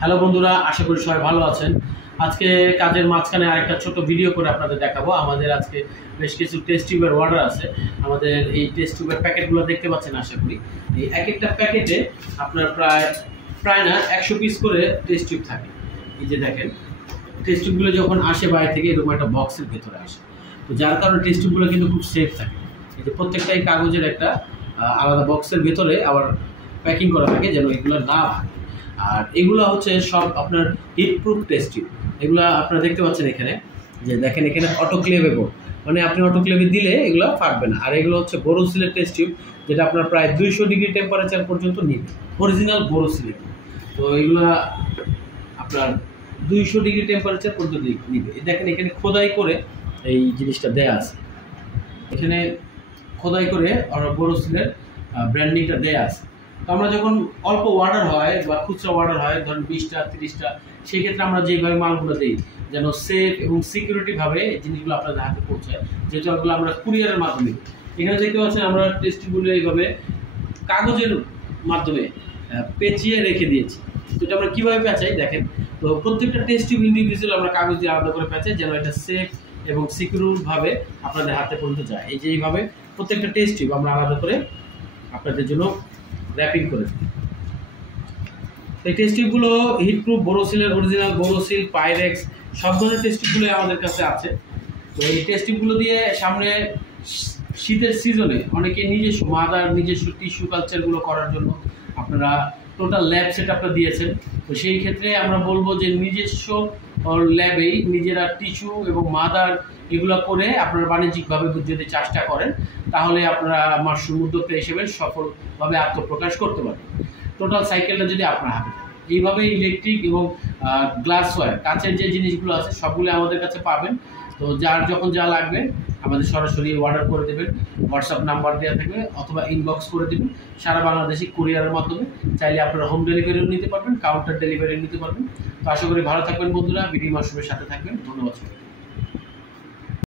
Hello বন্ধুরা, আশা করি সবাই ভালো আছেন। আজকে কাজের মাঝখানে আরেকটা ছোট ভিডিও করে আপনাদের দেখাবো। আমাদের আজকে বেশ কিছু টেস্ট টিউবের অর্ডার আছে। আমাদের এই টেস্ট টিউবের প্যাকেটগুলো দেখতে পাচ্ছেন আশা করি। এই এক একটা প্যাকেটে আপনার প্রায় না 100 পিস করে টেস্ট টিউব থাকে। এই যে দেখেন, টেস্ট টিউবগুলো যখন আসে বাইরে থেকে এরকম একটা বক্সের ভেতরে আসে, তো যার কারণে টেস্ট টিউবগুলো কিন্তু খুব সেফ থাকে। এই যে প্রত্যেকটাই কাগজের একটা আলাদা বক্সের ভেতরে আবার প্যাকিং করা থাকে যেন এগুলো না ভাঙে। আর এগুলো হচ্ছে সব আপনার হিট প্রুফ টেস্ট টিউব। এগুলো আপনারা দেখতে পাচ্ছেন এখানে, যে দেখেন এখানে অটোক্লেভেবল, মানে আপনি অটোক্লেভে দিলে এগুলো ফাটবে না। আর এগুলো হচ্ছে বোরোসিলের টেস্ট টিউব, যেটা আপনার প্রায় 200 ডিগ্রি টেম্পারেচার পর্যন্ত নিবে, অরিজিনাল বোরোসিলের। তো এগুলো আপনার 200 ডিগ্রি টেম্পারেচার পর্যন্ত নিবে। দেখেন এখানে খোদাই করে এই জিনিসটা দেয়া আছে, এখানে খোদাই করে বোরোসিলের ব্র্যান্ডিংটা দেয়া আছে। তো আমরা যখন অল্প অর্ডার হয় বা খুচরা অর্ডার হয়, ধরুন 20টা 30টা, সেই ক্ষেত্রে আমরা যেভাবে মালগুলো দিই যেন সেফ এবং সিকিউরিটিভাবে জিনিসগুলো আপনাদের হাতে পৌঁছায়, যে জলগুলো আমরা কুরিয়ারের মাধ্যমে। এখানে দেখতে পাচ্ছেন আমরা টেস্টগুলো এইভাবে কাগজের মাধ্যমে পেঁচিয়ে রেখে দিয়েছি। তো এটা আমরা কীভাবে পেঁচাই দেখেন। তো প্রত্যেকটা টেস্ট টিউব ইন্ডিভিজুয়াল আমরা কাগজ দিয়ে আলাদা করে পেঁচাই যেন এটা সেফ এবং সিকিউরভাবে আপনাদের হাতে পর্যন্ত যায়। এই যে এইভাবে প্রত্যেকটা টেস্ট টিউব আমরা আলাদা করে আপনাদের জন্য র্যাপিং করে দিই। এই টেস্ট টিউবগুলো হিটপ্রুফ বোরোসিলের, অরিজিনাল বোরোসিল, পাইরেক্স সব ধরনের টেস্ট টিউবগুলোই আমাদের কাছে আছে। তো এই টেস্ট টিউবগুলো দিয়ে সামনে শীতের সিজনে অনেকে নিজস্ব মাদার নিজস্ব টিস্যু কালচারগুলো করার জন্য আপনারা টোটাল ল্যাব সেট আপটা দিয়েছেন। তো সেই ক্ষেত্রে আমরা বলবো যে নিজস্ব ল্যাবেই নিজেরা টিস্যু এবং মাদার এগুলো করে আপনারা বাণিজ্যিকভাবে যদি চাষটা করেন, তাহলে আপনারা মাশরুম উদ্যোক্তা হিসেবে সফলভাবে আত্মপ্রকাশ করতে পারেন। টোটাল সাইকেলটা যদি আপনার হাতে থাকে, এইভাবে ইলেকট্রিক এবং গ্লাসওয়্যার কাঁচের যে জিনিসগুলো আছে সবগুলো আমাদের কাছে পাবেন। তো যার যখন যা লাগবে আমাদের সরাসরি অর্ডার করে দেবেন, হোয়াটসঅ্যাপ নাম্বার দেওয়া থাকবে অথবা ইনবক্স করে দেবেন। সারা বাংলাদেশে কুরিয়ারের মাধ্যমে চাইলে আপনারা হোম ডেলিভারিও নিতে পারবেন, কাউন্টার ডেলিভারিও নিতে পারবেন। তো আশা করি ভালো থাকবেন বন্ধুরা, বিডি মাশরুমের সাথে থাকবেন। ধন্যবাদ।